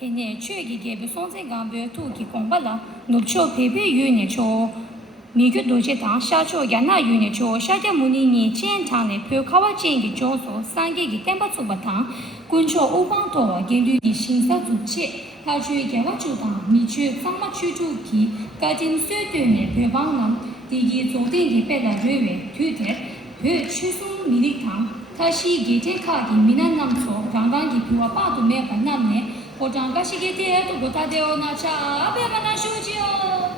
Tene chögi gebe sonzen gambe toki kombala nupcho pepe yune cho migyo doje tang sha cho yana yune cho shaja muni ni chen tang ne pyo kawa chengi joso sange gi tempa tsuba tang kuncho upang towa gendu di shinsa zu che ha chue gyawa chu tang mi chue sangma chu chu ki gajin sue de ne pyo bang nam digi zoden di pela rewe tu te pyo chu sung milik tang tashi ge te ka gi minan nam so rangdang gi pyo pa tu me pa nam ne 고장가 시기대에 또 못하대요 나차 앞에만 하시오지요.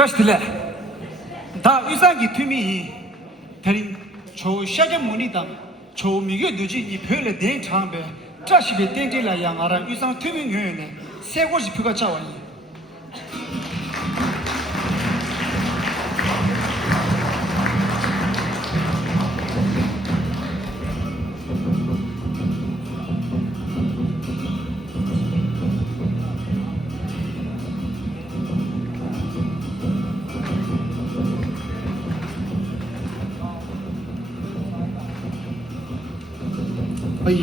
Just 다 유산기 투미 다른 저 샤자문이다 저 미게 누지 이 별에 된 장배 자식이 땡질라 양아라 유산 투미 녀네 세고시 표가 짜와니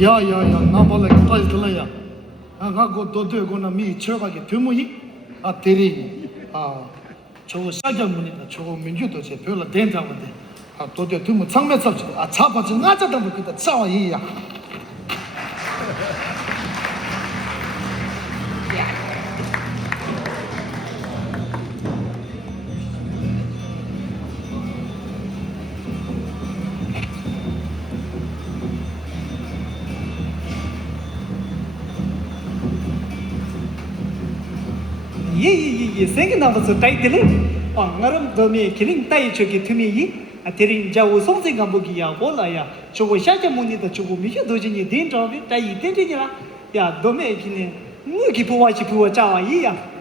야, 나 몰래 빠지 들어야. 가고 도대고나 미 쳐가게 드무이 대리 저거 사장문이다. 저거 민주도 제 별로 된다는데 도대 드무 상매섭 차바지 나자다 그다 싸워이야. 생각나서 타이틀이 나름 도미 기능 타이 저기 투미이 아테린 자우 송생 감보기야 몰라야 저거 샤자문이다 저거 미혀 도진이 된저비 타이 된지라 야 도메 기능 무기 보와치 보와 자와이야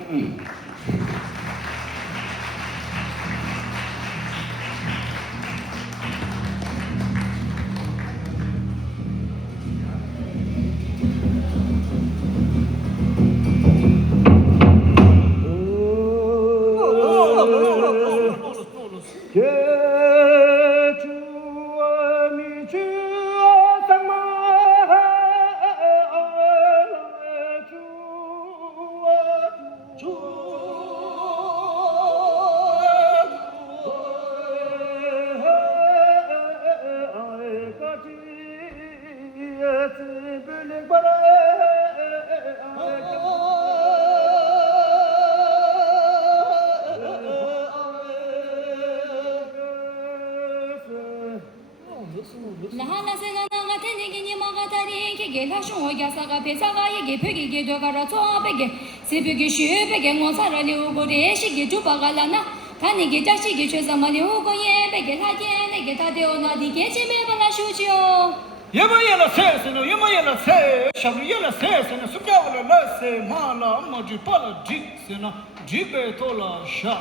야사가 배사가 이게 벽이게 되가라 초백에 새벽에 슈백에 모사라니 오고래 시게 주바갈라나 他那个家是个学生嘛，你我个也别给他点那个他的那的给姐妹把他收起哦。也没有了菜，是了，也没有了菜，小妹有了菜，是了，暑假了了菜，妈了，么就把了地，是了，地被多了下，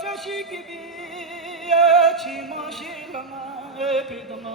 这是个的呀，起码是了嘛，别的嘛。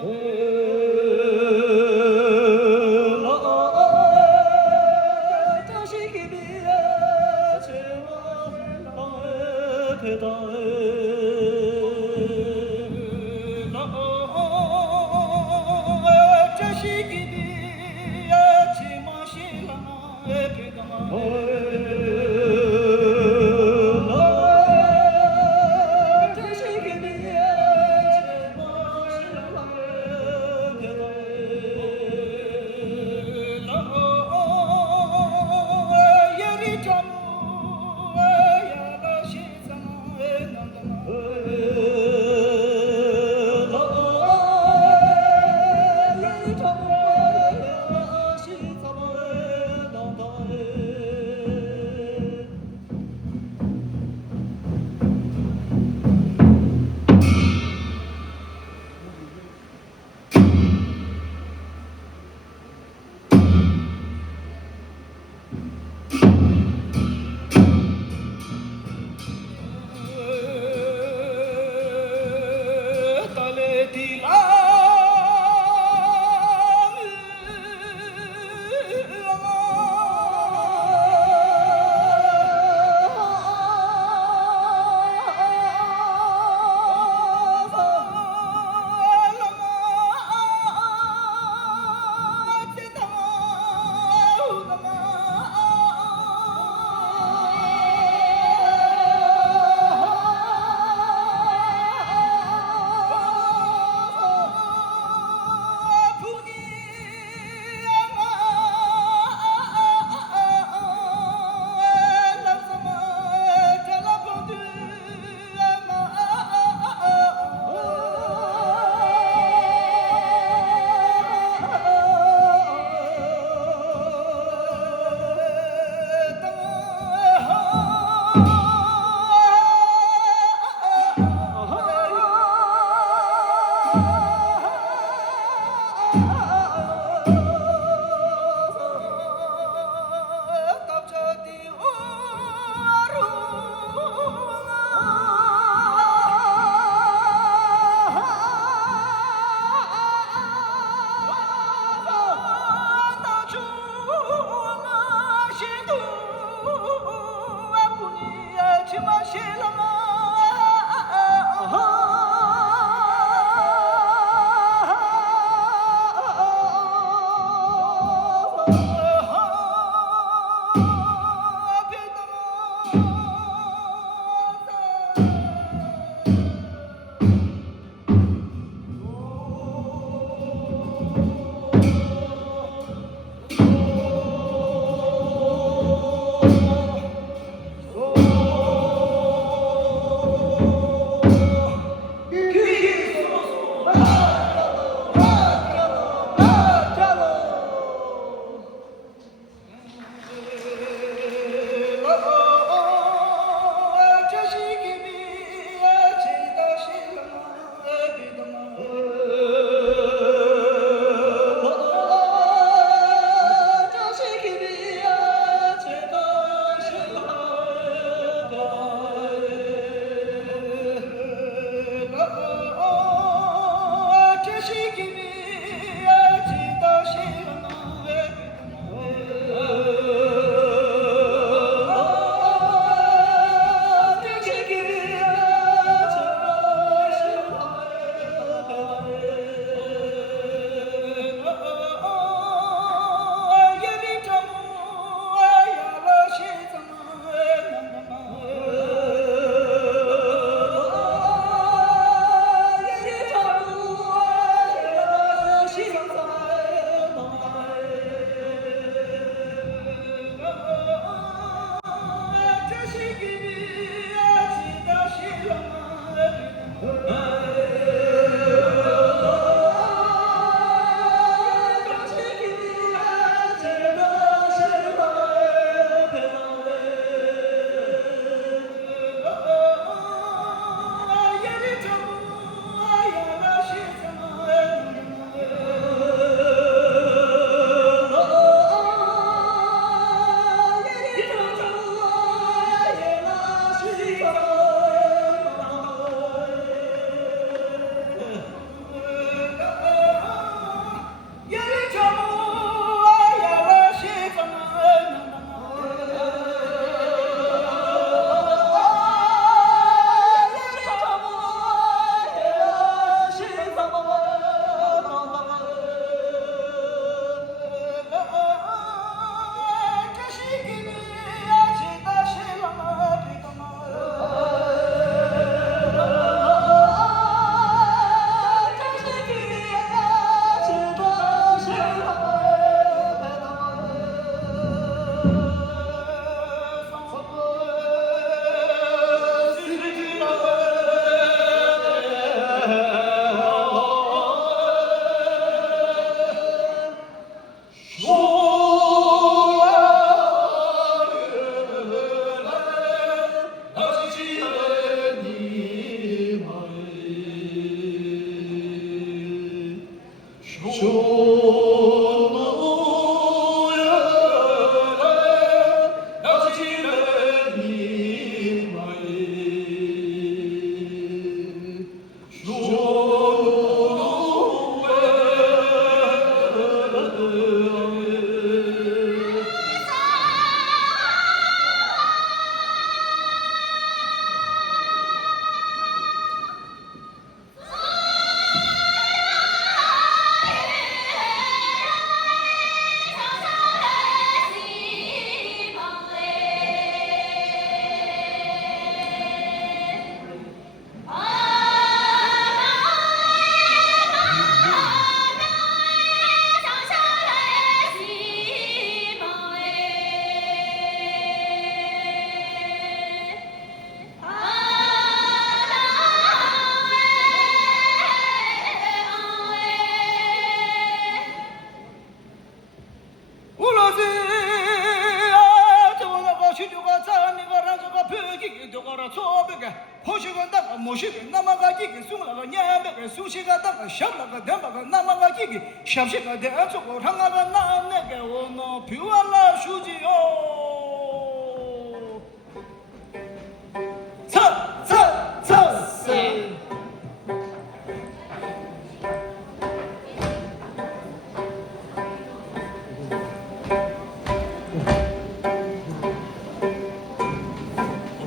초베가 호시건다가 모시가 나마가지기 숭라가 냐베가 수시가다가 샵라가 덴바가 나마가지기 샵시가 대안쪽으로 항아가 나내게 오노 뷰알라 슈지요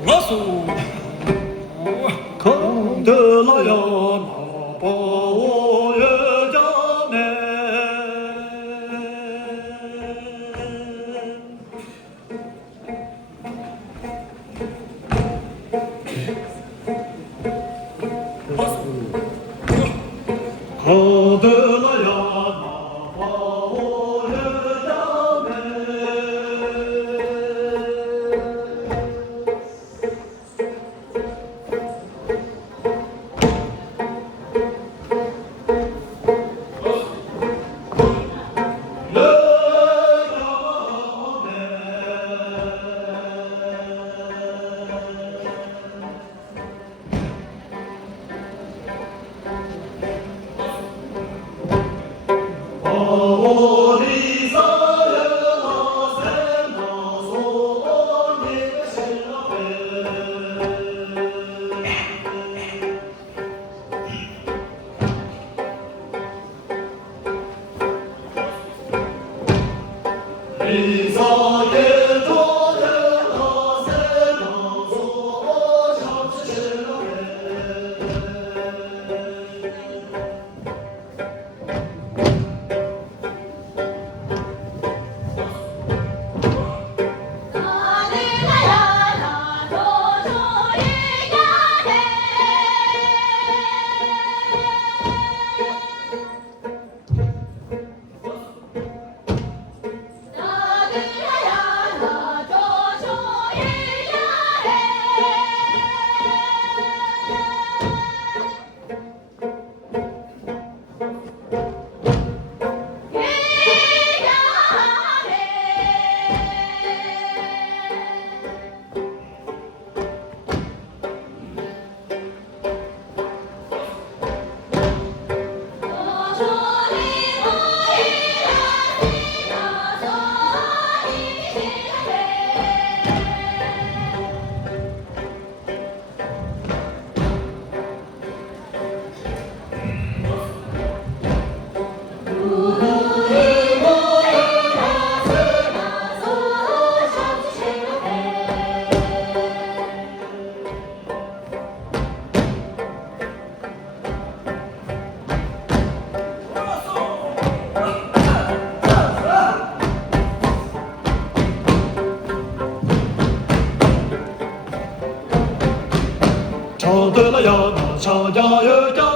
라소 康德拉呀，那把我也家呢。康德拉呀，那把我也家呢。 唱得了呀，那唱呀呀呀。